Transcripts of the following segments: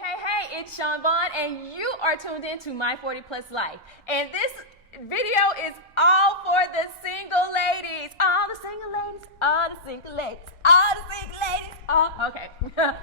Hey, it's Sean Vaughn, and you are tuned in to My 40 Plus Life. And this video is all for the single ladies. All the single ladies, all the single ladies, all the single ladies. Okay,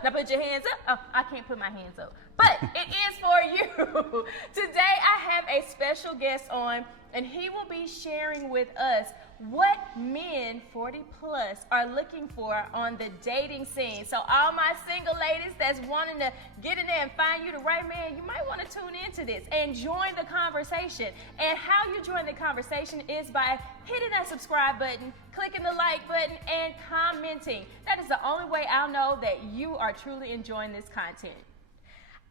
now put your hands up. Oh, I can't put my hands up, but it is for you. Today I have a special guest on, and he will be sharing with us what men 40 plus are looking for on the dating scene. So all my single ladies that's wanting to get in there and find you the right man, you might want to tune into this and join the conversation. And how you join the conversation is by hitting that subscribe button, clicking the like button, and commenting. That is the only way I'll know that you are truly enjoying this content.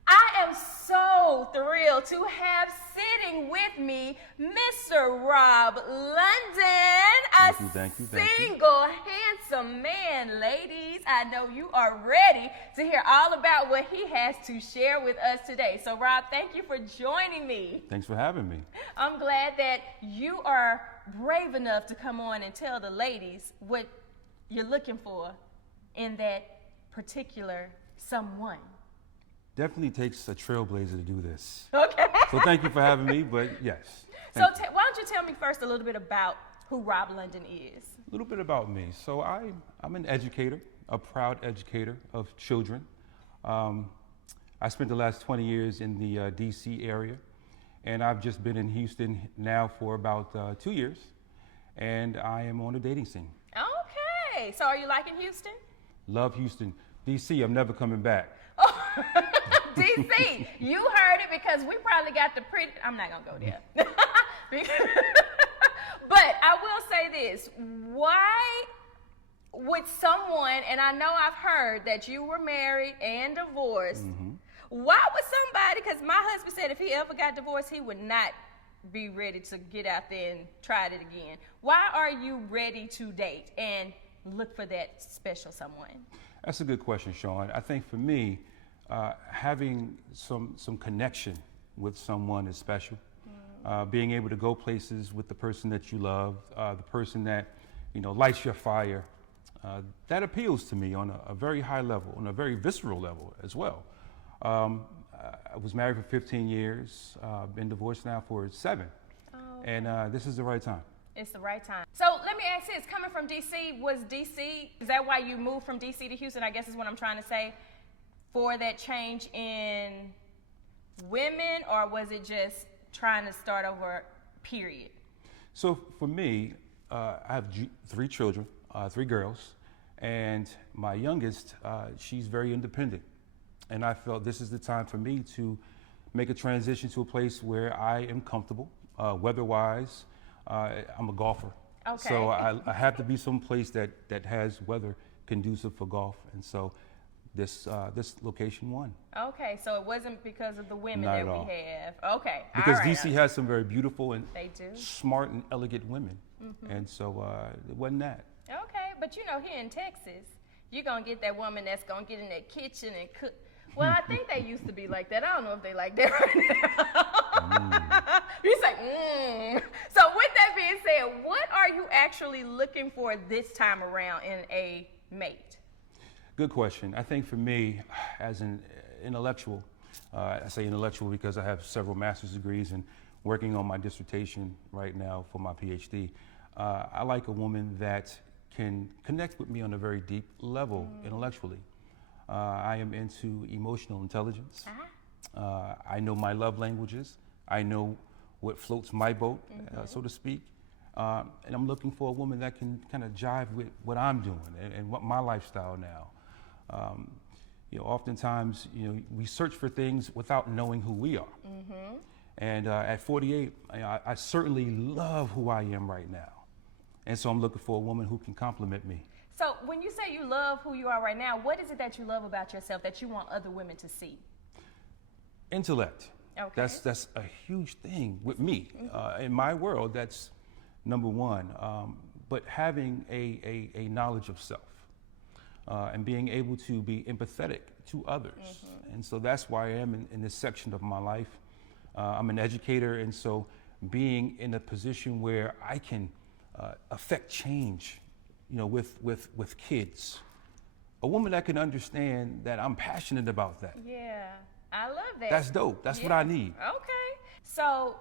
I am so thrilled to have sitting with me Mr. Rob London, Thank you. single, handsome man. Ladies, I know you are ready to hear all about what he has to share with us today. So, Rob, thank you for joining me. Thanks for having me. I'm glad that you are brave enough to come on and tell the ladies what you're looking for in that particular someone. Definitely takes a trailblazer to do this. Okay. So thank you for having me, but yes. So why don't you tell me first a little bit about who Rob London is? A little bit about me. So I'm an educator, a proud educator of children. I spent the last 20 years in the DC area, and I've just been in Houston now for about 2 years, and I am on the dating scene. Okay. So are you liking Houston? Love Houston. DC, I'm never coming back. Oh, DC, you heard it, because we probably got the pretty. I'm not gonna go there. But I will say this: why would someone, and I know I've heard that you were married and divorced. Why would somebody? Because my husband said if he ever got divorced, he would not be ready to get out there and try it again. Why are you ready to date and look for that special someone? That's a good question, Sean. I think for me, having some connection with someone is special. Being able to go places with the person that you love, the person that lights your fire, that appeals to me on a very high level, on a very visceral level as well. I was married for 15 years, been divorced now for 7, and this is the right time. It's the right time. So let me ask this, coming from DC, is that why you moved from DC to Houston, I guess is what I'm trying to say, for that change in women, or was it just trying to start over, period? So for me, I have 3 children, 3 girls, and my youngest, she's very independent. And I felt this is the time for me to make a transition to a place where I am comfortable, weather-wise. I'm a golfer, okay. So I have to be someplace that has weather conducive for golf, and so this location won. Okay, so it wasn't because of the women Not that at we all. have. Okay, because all right. DC has some very beautiful and They do. smart and elegant women, and so it wasn't that. Okay, but here in Texas, you're gonna get that woman that's gonna get in that kitchen and cook. Well, I think they used to be like that. I don't know if they like that right now. You say, So with that being said, what are you actually looking for this time around in a mate? Good question. I think for me, as an intellectual, I say intellectual because I have several master's degrees and working on my dissertation right now for my PhD. I like a woman that can connect with me on a very deep level intellectually. I am into emotional intelligence. I know my love languages. I know what floats my boat, so to speak. And I'm looking for a woman that can kind of jive with what I'm doing and what my lifestyle now. Oftentimes, we search for things without knowing who we are. And at 48, I certainly love who I am right now. And so I'm looking for a woman who can complement me. So when you say you love who you are right now, what is it that you love about yourself that you want other women to see? Intellect. Okay. That's a huge thing with me. In my world, that's number one. But having a knowledge of self and being able to be empathetic to others. And so that's why I am in this section of my life. I'm an educator, and so being in a position where I can affect change with kids a woman that can understand that I'm passionate about that. Yeah, I love that. That's dope. That's what I need. Okay. So,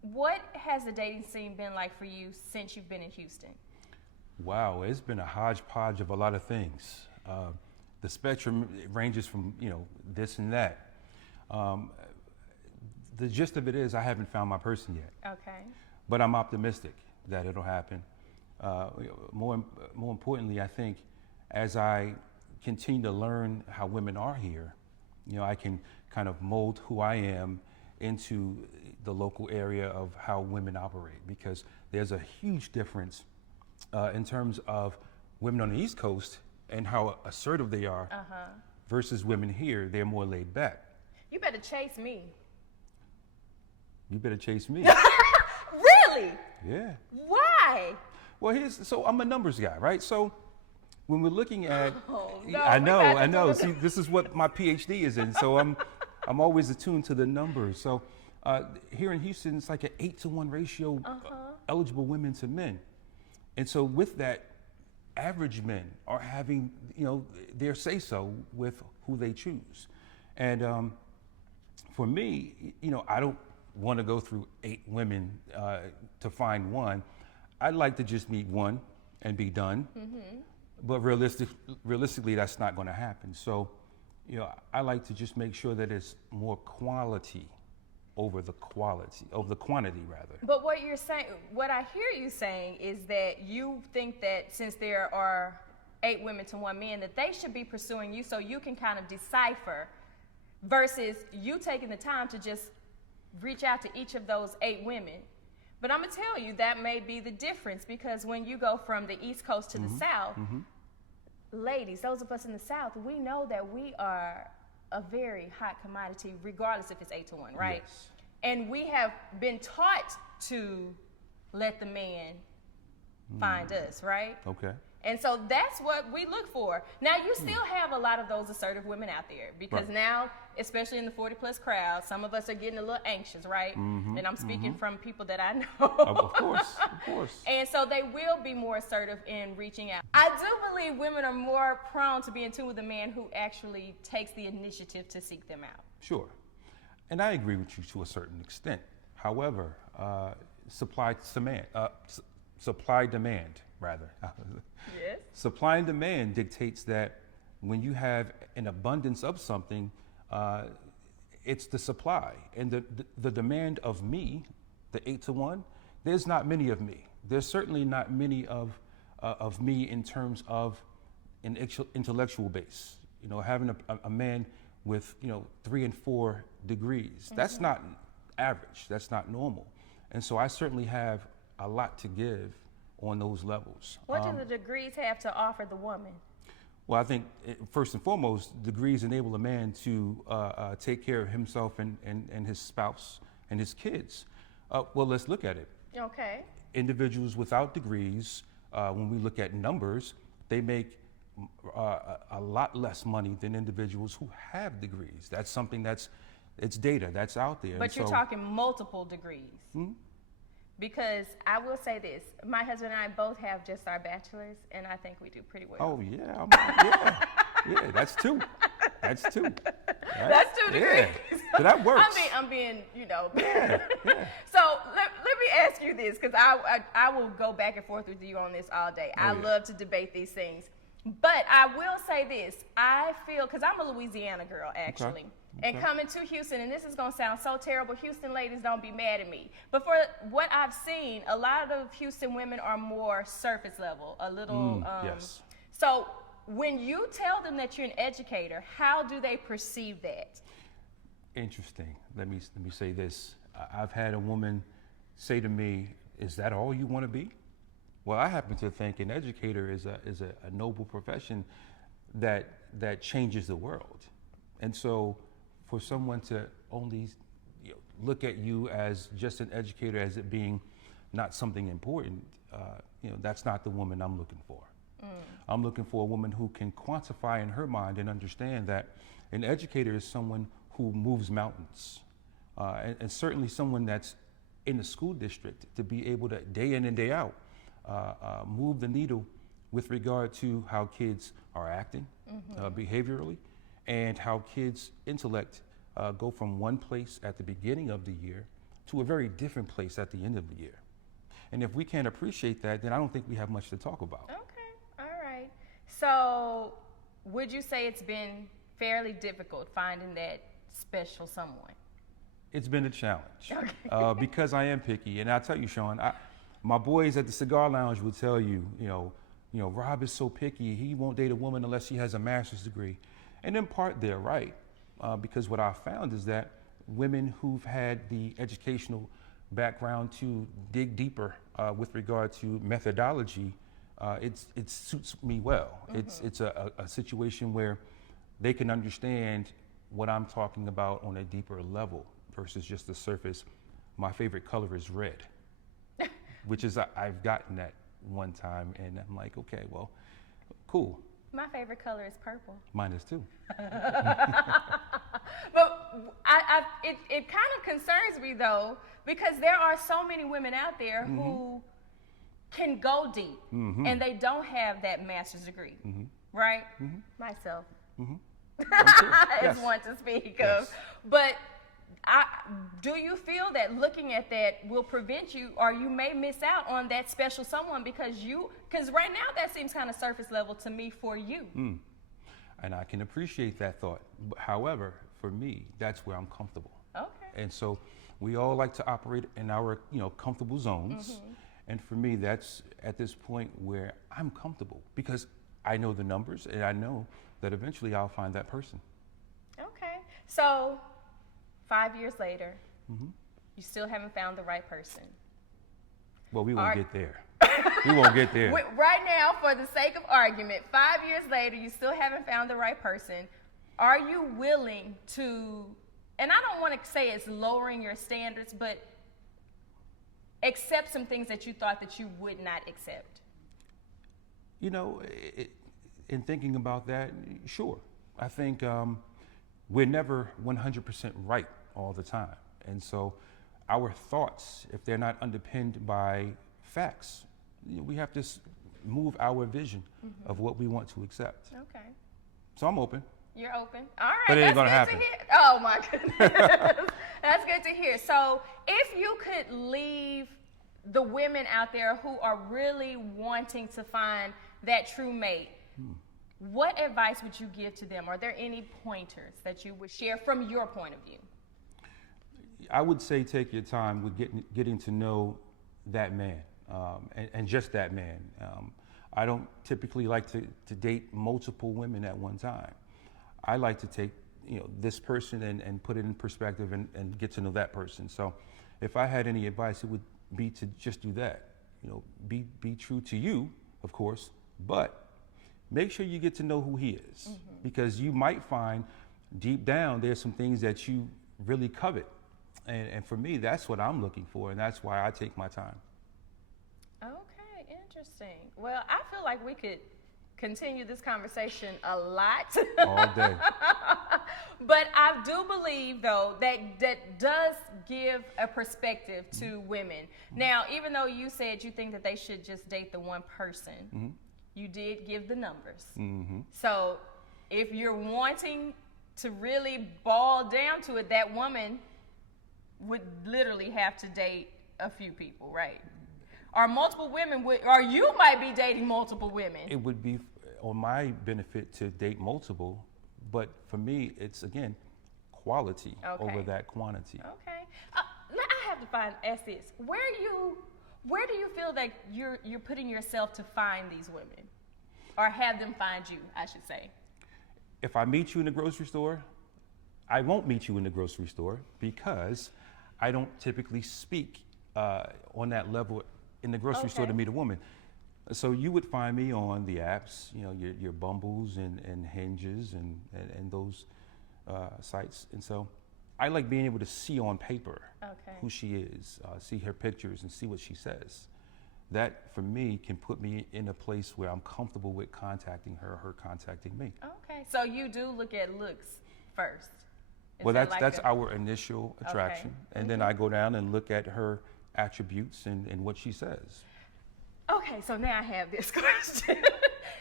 what has the dating scene been like for you since you've been in Houston? Wow, it's been a hodgepodge of a lot of things. The spectrum ranges from, this and that. The gist of it is I haven't found my person yet. Okay. But I'm optimistic that it'll happen. More importantly, I think as I continue to learn how women are here, I can kind of mold who I am into the local area of how women operate, because there's a huge difference in terms of women on the East Coast and how assertive they are versus women here. They're more laid back. You better chase me. You better chase me. Really? Yeah. Why? Well, so I'm a numbers guy, right? So when we're looking at, no, I know. See, this is what my PhD is in. So I'm always attuned to the numbers. So here in Houston, it's like an 8-to-1 ratio eligible women to men. And so with that, average men are having, their say-so with who they choose. And for me, I don't want to go through 8 women to find one. I'd like to just meet one and be done. But realistically, that's not going to happen. So, I like to just make sure that it's more quality over the quantity rather. But what you're saying, what I hear you saying is that you think that since there are 8 women to 1 man, that they should be pursuing you so you can kind of decipher, versus you taking the time to just reach out to each of those 8 women. But I'm gonna tell you that may be the difference, because when you go from the East Coast to the South, ladies, those of us in the South, we know that we are a very hot commodity, regardless if it's 8-to-1, right? Yes. And we have been taught to let the man find us, right? Okay. And so that's what we look for. Now, you still have a lot of those assertive women out there, because now, especially in the 40-plus crowd, some of us are getting a little anxious, right? And I'm speaking from people that I know. Of course. And so they will be more assertive in reaching out. I do believe women are more prone to be in tune with a man who actually takes the initiative to seek them out. Sure. And I agree with you to a certain extent. However, supply demand, rather. Yes. Supply and demand dictates that when you have an abundance of something, it's the supply. And the demand of me, the 8-to-1, there's not many of me. There's certainly not many of me in terms of an intellectual base. Having a man with 3 and 4 degrees, that's not average. That's not normal. And so I certainly have a lot to give on those levels. What do the degrees have to offer the woman? Well, I think first and foremost, degrees enable a man to take care of himself and his spouse and his kids. Well, let's look at it. Okay. Individuals without degrees, when we look at numbers, they make a lot less money than individuals who have degrees. That's something it's data that's out there. But you're talking multiple degrees. Because I will say this, my husband and I both have just our bachelor's, and I think we do pretty well. Oh, yeah. Yeah, that's 2. That's 2. Right? That's 2 degrees. Yeah. So that works. I'm being, Yeah. So let me ask you this, because I will go back and forth with you on this all day. I love to debate these things. But I will say this, I feel, because I'm a Louisiana girl, actually. Okay. And coming to Houston, and this is going to sound so terrible, Houston ladies, don't be mad at me. But for what I've seen, a lot of Houston women are more surface level, a little. Yes. So when you tell them that you're an educator, how do they perceive that? Interesting. Let me say this. I've had a woman say to me, "Is that all you want to be?" Well, I happen to think an educator is a noble profession that changes the world. And so for someone to only look at you as just an educator, as it being not something important, that's not the woman I'm looking for. I'm looking for a woman who can quantify in her mind and understand that an educator is someone who moves mountains, and certainly someone that's in the school district to be able to, day in and day out, move the needle with regard to how kids are acting behaviorally, and how kids' intellect go from one place at the beginning of the year to a very different place at the end of the year. And if we can't appreciate that, then I don't think we have much to talk about. Okay, all right. So would you say it's been fairly difficult finding that special someone? It's been a challenge because I am picky. And I'll tell you, Sean, my boys at the cigar lounge will tell you, Rob is so picky. He won't date a woman unless she has a master's degree. And in part, they're right. Because what I've found is that women who've had the educational background to dig deeper with regard to methodology, it suits me well. It's a situation where they can understand what I'm talking about on a deeper level versus just the surface. My favorite color is red, which is I've gotten that one time, and I'm like, okay, well, cool. My favorite color is purple. Mine is too. But it kind of concerns me though, because there are so many women out there who can go deep and they don't have that master's degree, right? Myself is one to speak of. But do you feel that looking at that will prevent you, or you may miss out on that special someone because right now that seems kind of surface level to me for you? And I can appreciate that thought. However, for me, that's where I'm comfortable. Okay. And so we all like to operate in our, comfortable zones. And for me, that's at this point where I'm comfortable because I know the numbers and I know that eventually I'll find that person. Okay. So 5 years later, you still haven't found the right person. Well, we won't get there. We won't get there. Right now, for the sake of argument, 5 years later, you still haven't found the right person. Are you willing to, and I don't want to say it's lowering your standards, but accept some things that you thought that you would not accept? In thinking about that, sure. I think we're never 100% right all the time. And so our thoughts, if they're not underpinned by facts, we have to move our vision of what we want to accept. Okay. So I'm open. You're open. All right. But it ain't that's gonna good happen. to hear. Oh my goodness. That's good to hear. So if you could leave the women out there who are really wanting to find that true mate, what advice would you give to them? Are there any pointers that you would share from your point of view? I would say take your time with getting to know that man, and just that man. I don't typically like to date multiple women at one time. I like to take this person and put it in perspective and get to know that person. So if I had any advice, it would be to just do that. Be true to you, of course, but make sure you get to know who he is, because you might find deep down there's some things that you really covet. And for me, that's what I'm looking for, and that's why I take my time. Okay, interesting. Well, I feel like we could continue this conversation a lot. All day. But I do believe, though, that does give a perspective to women. Now, even though you said you think that they should just date the one person, you did give the numbers. So if you're wanting to really boil down to it, that woman would literally have to date a few people, right? Or multiple women or you might be dating multiple women. It would be on my benefit to date multiple, but for me, it's again quality over that quantity. Okay. I have to ask this: where do you feel that you're putting yourself to find these women, or have them find you? I should say. If I meet you in the grocery store, I won't meet you in the grocery store because I don't typically speak on that level in the grocery store to meet a woman. So you would find me on the apps, your Bumbles and Hinges and those sites. And so I like being able to see on paper who she is, see her pictures and see what she says. That, for me, can put me in a place where I'm comfortable with contacting her, her contacting me. Okay, so you do look at looks first. Well, that's our initial attraction. And then I go down and look at her attributes and what she says. Okay, so now I have this question.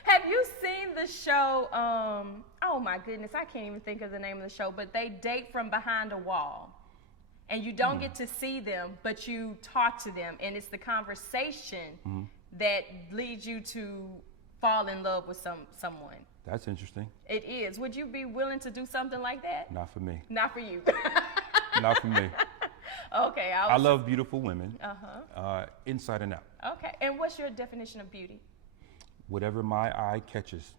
Have you seen the show, oh my goodness, I can't even think of the name of the show, but they date from behind a wall. And you don't get to see them, but you talk to them. And it's the conversation that leads you to fall in love with someone. That's interesting. It is. Would you be willing to do something like that? Not for me. Not for you. Not for me. Okay. I love beautiful women, inside and out. Okay. And what's your definition of beauty? Whatever my eye catches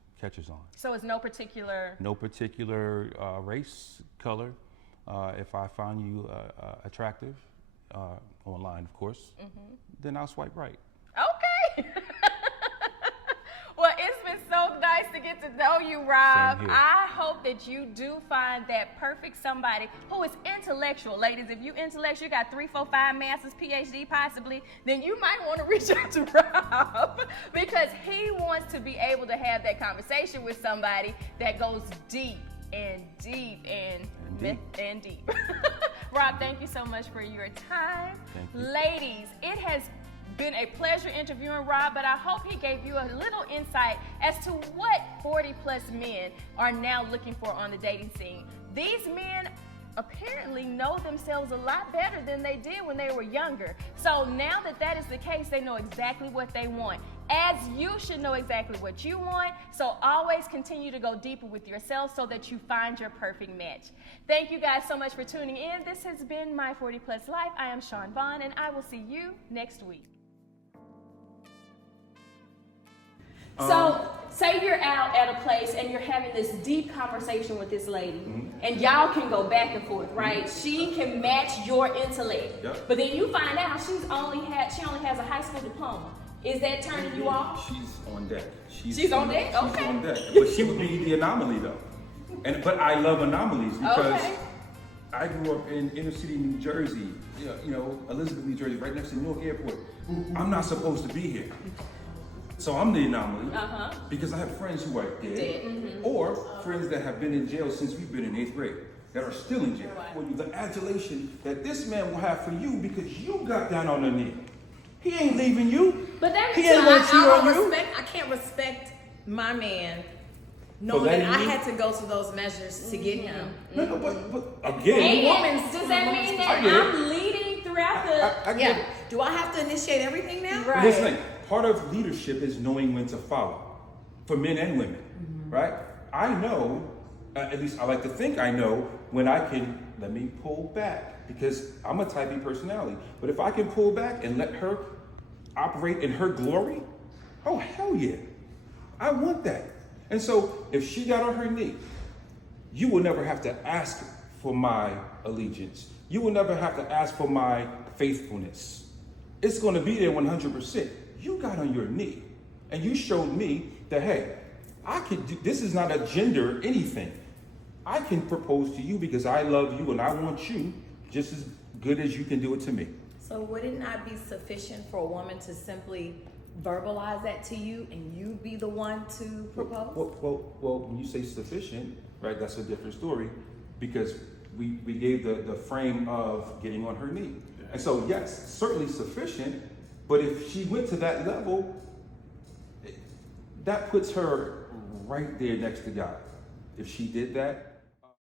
on. So it's no particular... No particular race, color. If I find you attractive, online, of course, then I'll swipe right. Okay. Well, it's been so nice to get to know you, Rob. Same here. I hope that you do find that perfect somebody who is intellectual. Ladies, if you intellectual, you got 3, 4, 5 masters, PhD possibly, then you might want to reach out to Rob because he wants to be able to have that conversation with somebody that goes deep and deep and deep. Rob, thank you so much for your time. Thank you. Ladies, it has been a pleasure interviewing Rob, but I hope he gave you a little insight as to what 40 plus men are now looking for on the dating scene. These men apparently know themselves a lot better than they did when they were younger. So now that that is the case, they know exactly what they want. As you should know exactly what you want. So always continue to go deeper with yourself so that you find your perfect match. Thank you guys so much for tuning in. This has been My 40 Plus Life. I am Sean Vaughn, and I will see you next week. So, say you're out at a place and you're having this deep conversation with this lady, and y'all can go back and forth, right? She can match your intellect, but then you find out she only has a high school diploma. Is that turning you off? She's on deck. She's on deck? Okay. She's on deck. But she would be the anomaly, though. But I love anomalies because I grew up in inner city New Jersey, Elizabeth, New Jersey, right next to Newark Airport. I'm not supposed to be here. So I'm the anomaly because I have friends who are dead or friends that have been in jail since we've been in 8th grade that are still in jail. Right. The adulation that this man will have for you because you got down on the knee. He ain't leaving you. But that's he ain't gonna cheat on you. I can't respect my man knowing that I had to go to those measures to get him. No, but again, does that mean that I'm leading throughout the... Do I have to initiate everything now? Right. Listen, part of leadership is knowing when to follow, for men and women, right? I know, at least I like to think I know, when I can, let me pull back, because I'm a type B personality. But if I can pull back and let her operate in her glory, oh, hell yeah. I want that. And so if she got on her knee, you will never have to ask for my allegiance. You will never have to ask for my faithfulness. It's going to be there 100%. You got on your knee and you showed me that, hey, I can do, this is not a gender anything. I can propose to you because I love you and I want you just as good as you can do it to me. So would it not be sufficient for a woman to simply verbalize that to you and you be the one to propose? Well, when you say sufficient, right, that's a different story because we gave the frame of getting on her knee. And so, yes, certainly sufficient, but if she went to that level, that puts her right there next to God. If she did that,